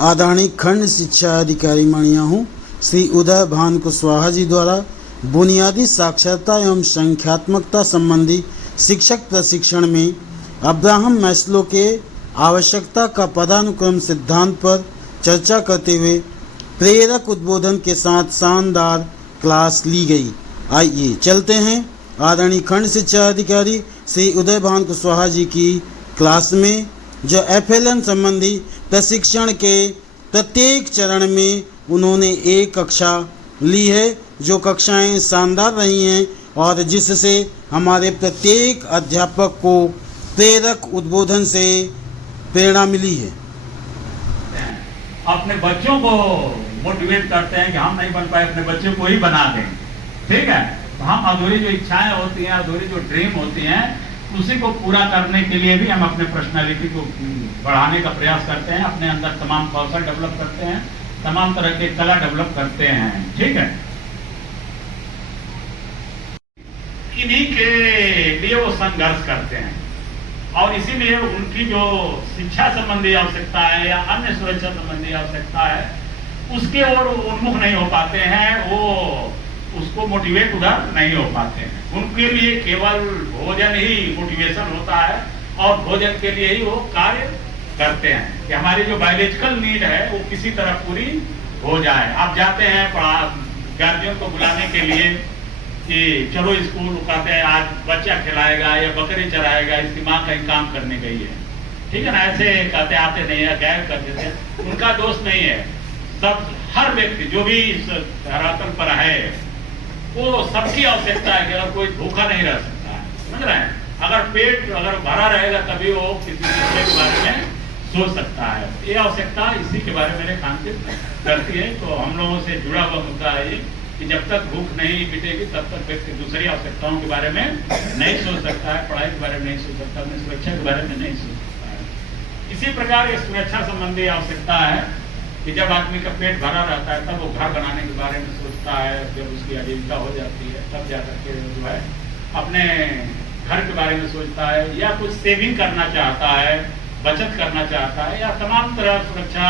आदरणीय खंड शिक्षा अधिकारी मणिया हूँ श्री उदय भान कुशवाहा जी द्वारा बुनियादी साक्षरता एवं संख्यात्मकता संबंधी शिक्षक प्रशिक्षण में अब्राहम मैस्लो के आवश्यकता का पदानुक्रम सिद्धांत पर चर्चा करते हुए प्रेरक उद्बोधन के साथ शानदार क्लास ली गई। आइए चलते हैं आदरणीय खंड शिक्षा अधिकारी श्री उदय भान कुशवाहा जी की क्लास में, जो FLN संबंधी प्रशिक्षण के प्रत्येक चरण में उन्होंने एक कक्षा ली है, जो कक्षाएं शानदार रही हैं और जिससे हमारे प्रत्येक अध्यापक को प्रेरक उद्बोधन से प्रेरणा मिली है। अपने बच्चों को मोटिवेट करते हैं कि हम नहीं बन पाए, अपने बच्चों को ही बना दें। ठीक है, तो हम अधूरी जो इच्छाएं होती हैं, अधूरी जो ड्रीम होती हैं, उसी को पूरा करने के लिए भी हम अपने पर्सनालिटी को बढ़ाने का प्रयास करते हैं, अपने अंदर तमाम कौशल डेवलप करते हैं, तमाम तरह के कला डेवलप करते हैं। ठीक है, इन्हीं के लिए वो संघर्ष करते हैं और इसीलिए उनकी जो शिक्षा संबंधी आवश्यकता है या अन्य सुरक्षा संबंधी आवश्यकता है, उसके ओर उन्मुख नहीं हो पाते हैं, वो उसको मोटिवेट उधर नहीं हो पाते हैं। उनके लिए केवल भोजन ही मोटिवेशन होता है और भोजन के लिए ही वो कार्य करते हैं कि हमारी जो बायोलॉजिकल नीड है वो किसी तरह पूरी हो जाए। आप जाते हैं गार्जियन को बुलाने के लिए कि चलो स्कूल, कहते हैं आज बच्चा खिलाएगा या बकरी चराएगा, इसकी माँ कहीं काम करने गई है। ठीक है ना, ऐसे कहते आते नहीं है, गैर कर देते हैं। उनका दोष नहीं है, सब हर व्यक्ति जो भी इस धरातल पर है वो सबकी आवश्यकता है कि अगर कोई भूखा नहीं रह सकता है, समझ रहे हैं, अगर पेट अगर भरा रहेगा तभी वो किसी दूसरे के बारे में सोच सकता है। ये आवश्यकता इसी के बारे में रेखांकित करती है। तो हम लोगों से जुड़ा हुआ मुद्दा है ये कि जब तक भूख नहीं मिटेगी तब तक व्यक्ति दूसरी आवश्यकताओं के बारे में नहीं सोच सकता है, पढ़ाई के बारे में नहीं सोच सकता, अपनी सुरक्षा के बारे में नहीं सोच सकता है। इसी प्रकार ये सुरक्षा संबंधी आवश्यकता है कि जब आदमी का पेट भरा रहता है तब वो घर बनाने के बारे में सोचता है। जब उसकी आजीविका हो जाती है तब जाकर के जो है अपने घर के बारे में सोचता है, या कुछ सेविंग करना चाहता है, बचत करना चाहता है, या तमाम तरह सुरक्षा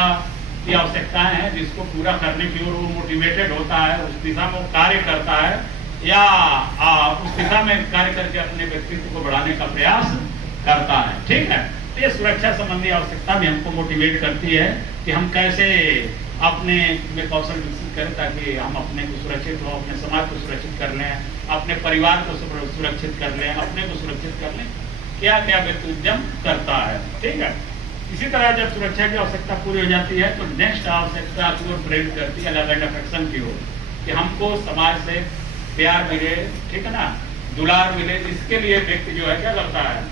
की आवश्यकताएं हैं जिसको पूरा करने की ओर वो मोटिवेटेड होता है, उस दिशा में वो कार्य करता है, या उस दिशा में कार्य करके अपने व्यक्तित्व को बढ़ाने का प्रयास करता है। ठीक है, तो ये सुरक्षा संबंधी आवश्यकता भी हमको मोटिवेट करती है कि हम कैसे अपने में कौशल विकसित करें ताकि हम अपने को सुरक्षित हो, अपने समाज को सुरक्षित कर लें, अपने परिवार को सुरक्षित कर लें, अपने को सुरक्षित कर लें, क्या क्या व्यक्ति उद्यम करता है। ठीक है, इसी तरह जब सुरक्षा की आवश्यकता पूरी हो जाती है तो नेक्स्ट आवश्यकता की ओर प्रेरित करती है लव एंड अफेक्शन की ओर, कि हमको समाज से प्यार मिले, ठीक है ना, दुलार मिले। इसके लिए व्यक्ति जो है क्या करता है,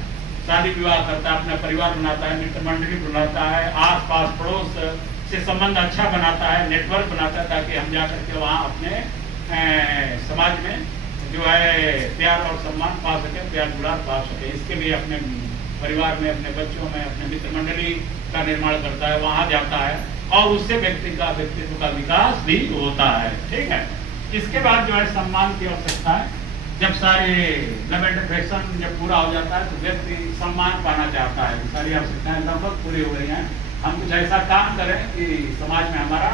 शादी विवाह करता है, अपना परिवार बनाता है, मित्र मंडली बनाता है, आस पास पड़ोस से संबंध अच्छा बनाता है, नेटवर्क बनाता है, ताकि हम जाकर के वहाँ अपने समाज में जो है प्यार और सम्मान पा सके, प्यार दुलार पा सके। इसके लिए अपने परिवार में, अपने बच्चों में, अपने मित्र मंडली का निर्माण करता है, वहाँ जाता है और उससे व्यक्ति का व्यक्तित्व का विकास भी होता है। ठीक है, इसके बाद जो है सम्मान की आवश्यकता है। जब सारे लव एंड अफेक्शन जब पूरा हो जाता है तो व्यक्ति सम्मान पाना चाहता है, सारी आवश्यकताएं लगभग पूरी हो गई हैं, हम कुछ ऐसा काम करें कि समाज में हमारा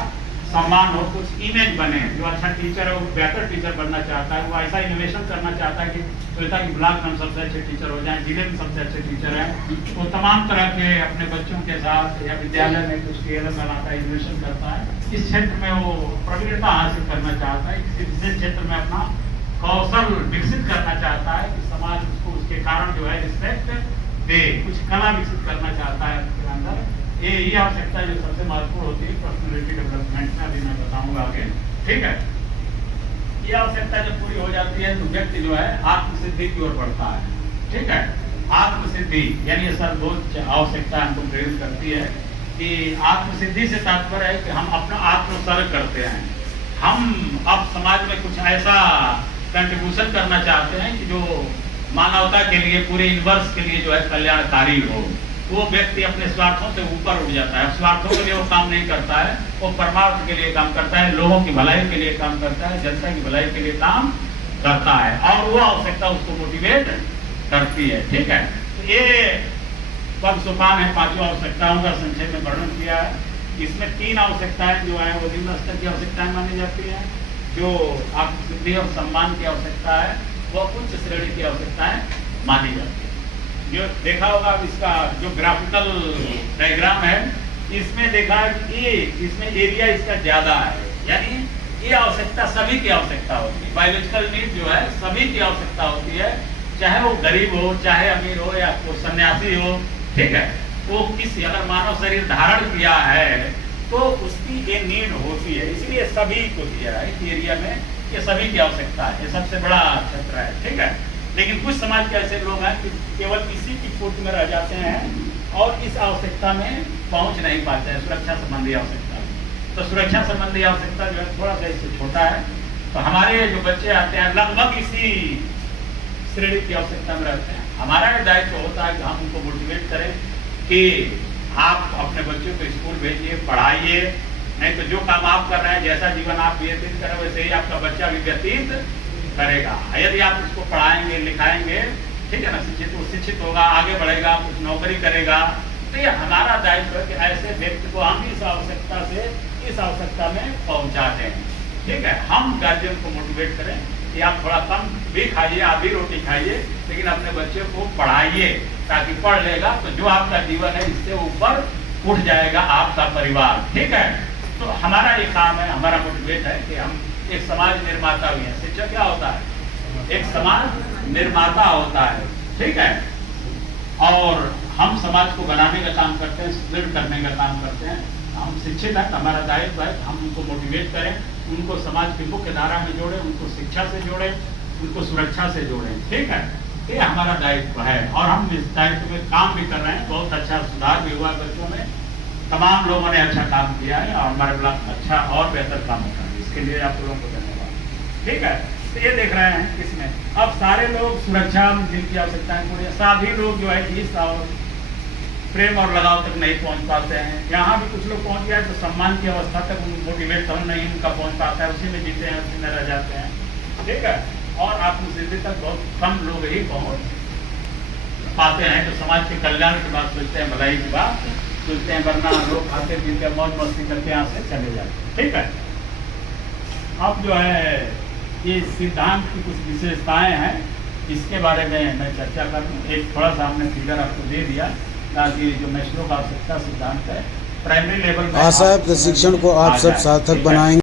सम्मान हो, कुछ इमेज बने। जो अच्छा टीचर है वो बेहतर टीचर बनना चाहता है, वो ऐसा इनोवेशन करना चाहता है कि सोचता है कि ब्लॉक में हम सबसे अच्छे टीचर हो जाएं, जिले में सबसे अच्छे टीचर हैं। वो तमाम तरह के अपने बच्चों के साथ या विद्यालय में कुछ खेल बनाता है, इनोवेशन करता है, इस क्षेत्र में वो प्रवीणता हासिल करना चाहता है, किसी विशेष क्षेत्र में अपना कौशल विकसित करना चाहता है कि समाज उसको उसके कारण जो है रिस्पेक्ट दे, कुछ कला विकसित करना चाहता है उसके अंदर। ये आवश्यकता जो सबसे महत्वपूर्ण होती है पर्सनैलिटी डेवलपमेंट में, अभी मैं बताऊंगा आगे। ठीक है, ये आवश्यकता जब पूरी हो जाती है तो व्यक्ति जो है आत्मसिद्धि की ओर बढ़ता है। ठीक है, आत्मसिद्धि यानी ये सर्वोच्च आवश्यकता हमको प्रेरित करती है कि आत्मसिद्धि से तात्पर्य है कि हम अपना आत्मसर्ग करते हैं। हम अब समाज में कुछ ऐसा कंट्रीब्यूशन करना चाहते हैं कि जो मानवता के लिए, पूरे यूनिवर्स के लिए जो है कल्याणकारी हो। वो व्यक्ति अपने स्वार्थों से ऊपर उठ जाता है, स्वार्थों के लिए वो काम नहीं करता है, वो परमार्थ के लिए काम करता है, लोगों की भलाई के लिए काम करता है, जनता की भलाई के लिए काम करता है और वो आवश्यकता उसको मोटिवेट करती है। ठीक है, तो ये पद सोपान है, पांचों आवश्यकताओं का संक्षेप में वर्णन किया है। इसमें 3 आवश्यकताएं जो है वो निम्न स्तर की आवश्यकताएं मानी जाती है। जो आत्मसिद्धि और सम्मान की आवश्यकता है वो उच्च श्रेणी की आवश्यकताएं मानी जाती है। जो देखा होगा इसका जो ग्राफिकल डायग्राम है, इसमें देखा है कि इसमें एरिया इसका ज्यादा है, यानी ये आवश्यकता सभी की आवश्यकता होती है। बायोलॉजिकल नीड जो है सभी की आवश्यकता होती है, चाहे वो गरीब हो, चाहे अमीर हो, या वो सन्यासी हो, ठीक है। वो किसी अगर मानव शरीर धारण किया है तो उसकी ये नीड होती है, इसलिए सभी को दिया है इस एरिया में, ये सभी की आवश्यकता है, ये सबसे बड़ा क्षेत्र है, ठीक है। लेकिन कुछ समाज के ऐसे लोग हैं कि केवल इसी की पूर्ति में रह जाते हैं और इस आवश्यकता में पहुंच नहीं पाते हैं, सुरक्षा संबंधी आवश्यकता। तो सुरक्षा संबंधी आवश्यकता जो है थोड़ा सा इससे छोटा है। तो हमारे जो बच्चे आते हैं लगभग इसी श्रेणी की आवश्यकता में रहते हैं। हमारा दायित्व होता है कि हम उनको मोटिवेट करें कि आप अपने बच्चों को स्कूल भेजिए, पढ़ाइए, नहीं तो जो काम आप कर रहे हैं, जैसा जीवन आप व्यतीत करें वैसे ही आपका बच्चा भी व्यतीत करेगा। यदि आप उसको पढ़ाएंगे, लिखाएंगे, ठीक है ना, शिक्षित होगा, आगे बढ़ेगा, कुछ नौकरी करेगा, तो ये हमारा दायित्व है कि ऐसे व्यक्ति को हम इस आवश्यकता से इस आवश्यकता में पहुंचा दें, ठीक है। हम गार्जियन को मोटिवेट करें कि आप थोड़ा कम भी खाइए, आधी रोटी खाइए, लेकिन अपने बच्चे को पढ़ाइए, ताकि पढ़ लेगा तो जो आपका जीवन है इससे ऊपर उठ जाएगा आपका परिवार, ठीक है। तो हमारा ये काम है, हमारा मोटिवेट है कि हम एक समाज निर्माता भी हैं। शिक्षक क्या होता है? एक समाज निर्माता होता है, ठीक है। और हम समाज को बनाने का काम करते हैं, सुदृढ़ करने का काम करते हैं। हम शिक्षित हैं, हमारा दायित्व है हम उनको मोटिवेट करें, उनको समाज की मुख्य धारा में जोड़ें, उनको शिक्षा से जोड़ें, उनको सुरक्षा से जोड़ें, ठीक है। ये हमारा दायित्व है और हम इस दायित्व में काम भी कर रहे हैं। बहुत अच्छा सुधार भी हुआ बच्चों में, तमाम लोगों ने अच्छा काम किया है और हमारे ब्लॉक अच्छा और बेहतर काम कर रहे हैं। इसके लिए आप लोगों को धन्यवाद, ठीक है। तो ये देख रहे हैं इसमें अब सारे लोग सुरक्षा जिनकी आवश्यकताएं पूरी, सभी लोग जो है इस प्रेम और लगाव तक नहीं पहुंच पाते हैं। यहाँ भी कुछ लोग पहुंच गया है तो सम्मान की अवस्था तक मोटिवेट नहीं उनका पहुंच पाता है, उसी में जीते हैं, उसी में रह जाते हैं, ठीक है। और आत्मसिद्धि तक बहुत कम लोग ही पहुंच पाते हैं। तो समाज के कल्याण की बात सोचते हैं, भलाई की बात सोचते हैं, वरना लोग खाते पीते मौज मस्ती करके यहाँ से चले जाते हैं, ठीक है। अब जो है ये सिद्धांत की कुछ विशेषताएं हैं, इसके बारे में मैं चर्चा करूँ। एक थोड़ा सा हमने फिगर आपको दे दिया ताकि जो मैस्लो का आवश्यकता सिद्धांत है प्राइमरी लेवल में आशा है प्रशिक्षण को आप सब सार्थक बनाएंगे।